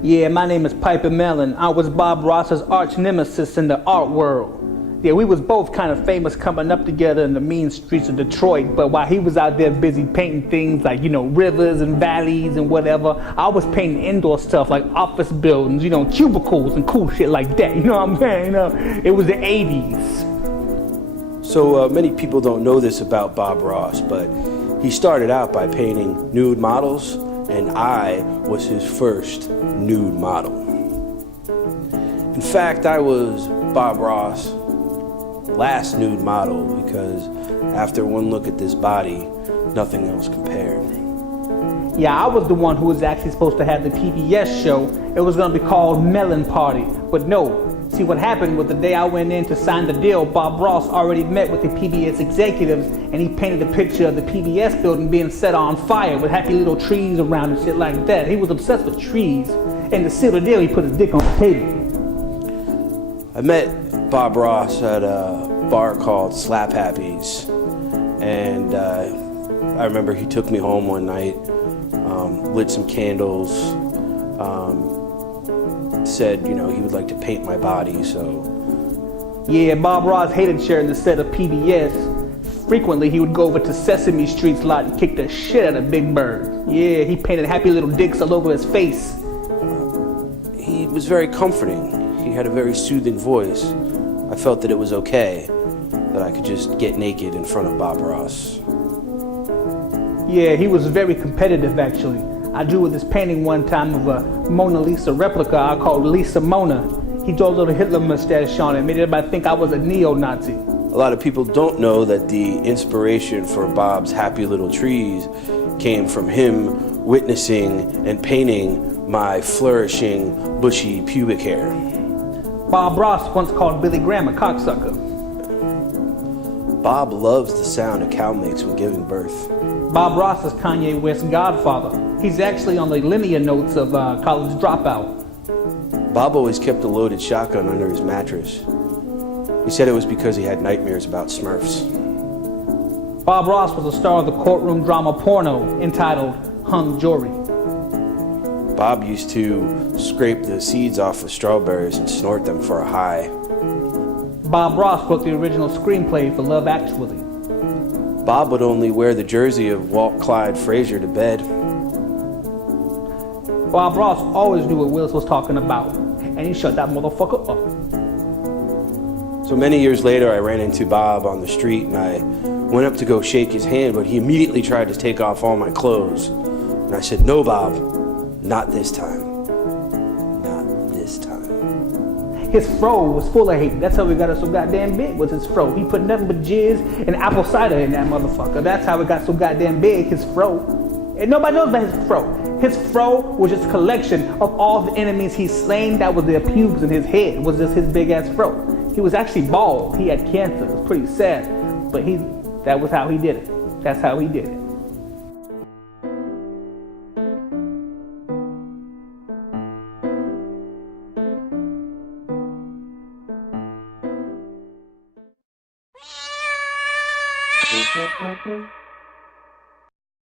Yeah, my name is Piper Mellon. I was Bob Ross's arch nemesis in the art world. Yeah, we was both kind of famous coming up together in the mean streets of Detroit, but while he was out there busy painting things like, rivers and valleys and whatever, I was painting indoor stuff like office buildings, cubicles and cool shit like that, you know what I'm saying? It was the 80s. So many people don't know this about Bob Ross, but he started out by painting nude models, and I was his first nude model. In fact, I was Bob Ross' last nude model because after one look at this body, nothing else compared. Yeah, I was the one who was actually supposed to have the PBS show. It was going to be called Melon Party, but no. See, what happened was the day I went in to sign the deal, Bob Ross already met with the PBS executives, and he painted a picture of the PBS building being set on fire with happy little trees around and shit like that. He was obsessed with trees, and to seal the deal, he put his dick on the table. I met Bob Ross at a bar called Slap Happy's, and I remember he took me home one night, lit some candles, said, he would like to paint my body, so... Yeah, Bob Ross hated sharing the set of PBS. Frequently, he would go over to Sesame Street's lot and kick the shit out of Big Bird. Yeah, he painted happy little dicks all over his face. He was very comforting. He had a very soothing voice. I felt that it was okay that I could just get naked in front of Bob Ross. Yeah, he was very competitive, actually. I drew this painting one time of a Mona Lisa replica I called Lisa Mona. He drew a little Hitler mustache on it, made everybody think I was a neo-Nazi. A lot of people don't know that the inspiration for Bob's happy little trees came from him witnessing and painting my flourishing, bushy pubic hair. Bob Ross once called Billy Graham a cocksucker. Bob loves the sound a cow makes when giving birth. Bob Ross is Kanye West's godfather. He's actually on the linear notes of College Dropout. Bob always kept a loaded shotgun under his mattress. He said it was because he had nightmares about Smurfs. Bob Ross was a star of the courtroom drama porno entitled Hung Jury. Bob used to scrape the seeds off of strawberries and snort them for a high. Bob Ross wrote the original screenplay for Love Actually. Bob would only wear the jersey of Walt Clyde Frazier to bed. Bob Ross always knew what Willis was talking about, and he shut that motherfucker up. So many years later, I ran into Bob on the street, and I went up to go shake his hand, but he immediately tried to take off all my clothes. And I said, "No, Bob, not this time. Not this time." His fro was full of hate. That's how we got it so goddamn big, was his fro. He put nothing but jizz and apple cider in that motherfucker. That's how it got so goddamn big, his fro. And nobody knows about his fro. His fro was just a collection of all the enemies he's slain. That was their pubes in his head. It was just his big ass fro. He was actually bald. He had cancer. It was pretty sad. But that was how he did it. That's how he did it. Thank you.